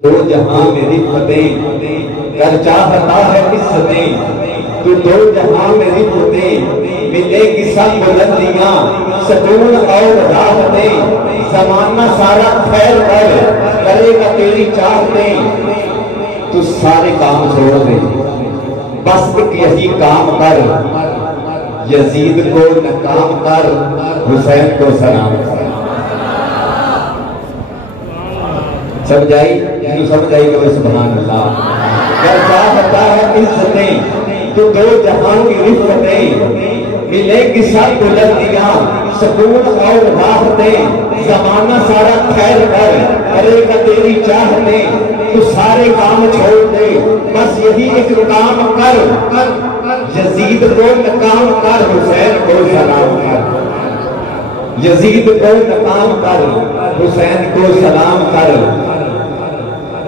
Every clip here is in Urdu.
دو جہاں میں رفتیں کر چاہتا ہے عزتیں، تو دو جہاں میں رفتیں ملے گی سب بلندیاں، سکون اور راحتیں، زمانہ سارا خیر کر کرے گا تیری چاہتیں، تو سارے کام چھوڑ دے بس ایک یہی کام کر، یزید کو ناکام کر، حسین کو سلام کر۔ سمجھ آئی؟ سمجھ آئی کہ سبحان اللہ۔ کر چاہتا ہے عزتیں تو دو جہاں کی رفتیں، ملے گی سب بلندیاں، سکون اور راحتیں، زمانہ سارا خیر کر کرے گا تیری چاہتیں، تو سارے کام چھوڑ دے بس یہی ایک کام کر، یزید کو ناکام کر، حسین کو سلام کر۔ یزید کو ناکام کر، حسین کو سلام کر،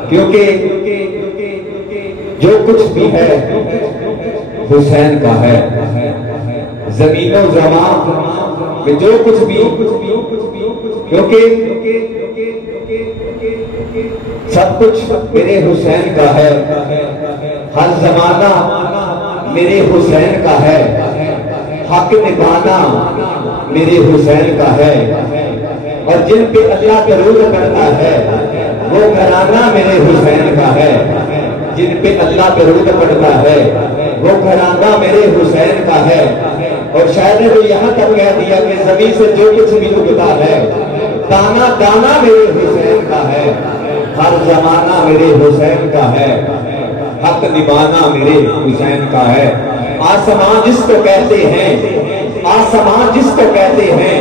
کیونکہ جو کچھ بھی ہے حسین کا ہے، زمین و زمان میں جو کچھ بھی، کیونکہ سب کچھ میرے حسین کا ہے، ہر زمانہ میرے حسین کا ہے، حق نبھانا میرے حسین کا ہے، اور جن پہ اللہ درود کرتا ہے وہ گھرانہ میرے حسین کا ہے، جن پہ اللہ درود پڑھتا ہے وہ گھرانہ میرے حسین کا ہے۔ اور شاید نے تو یہاں تک کہہ دیا کہ زمین سے جو کچھ بھی اگتا ہے دانا دانا میرے حسین کا ہے، ہر زمانہ میرے حسین کا ہے، حق نبھانا میرے حسین کا ہے۔ آسمان جس کو کہتے ہیں، آسمان جس کو کہتے ہیں،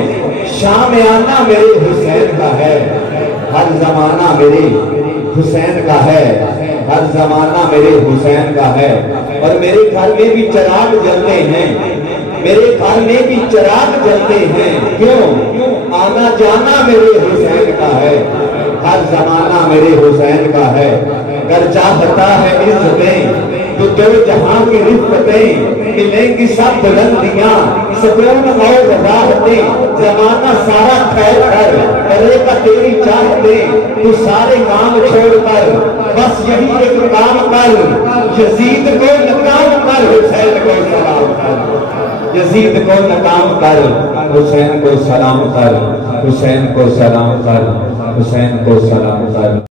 شامیانہ میرے حسین کا ہے، ہر زمانہ میرے حسین کا ہے، ہر زمانہ میرے حسین کا ہے۔ اور میرے گھر میں بھی چراغ جلتے ہیں، میرے گھر میں بھی چراغ جلتے ہیں، کیوں؟ آنا جانا میرے حسین کا ہے، ہر زمانہ میرے حسین کا ہے۔ گر چاہتا ہے عزتیں تو دو جہاں کی رفتیں، ملیں گی سب بلندیاں، سکون اور راحتیں، زمانہ سارا خیر کر کرے گا تیری چاہتیں، تو سارے کام چھوڑ کر بس یہی ایک کام کر، یزید کو ناکام کر، حسین کو سلام کر۔ یزید کو ناکام کر، حسین کو سلام کر، حسین کو سلام کر، حسین کو سلام کر۔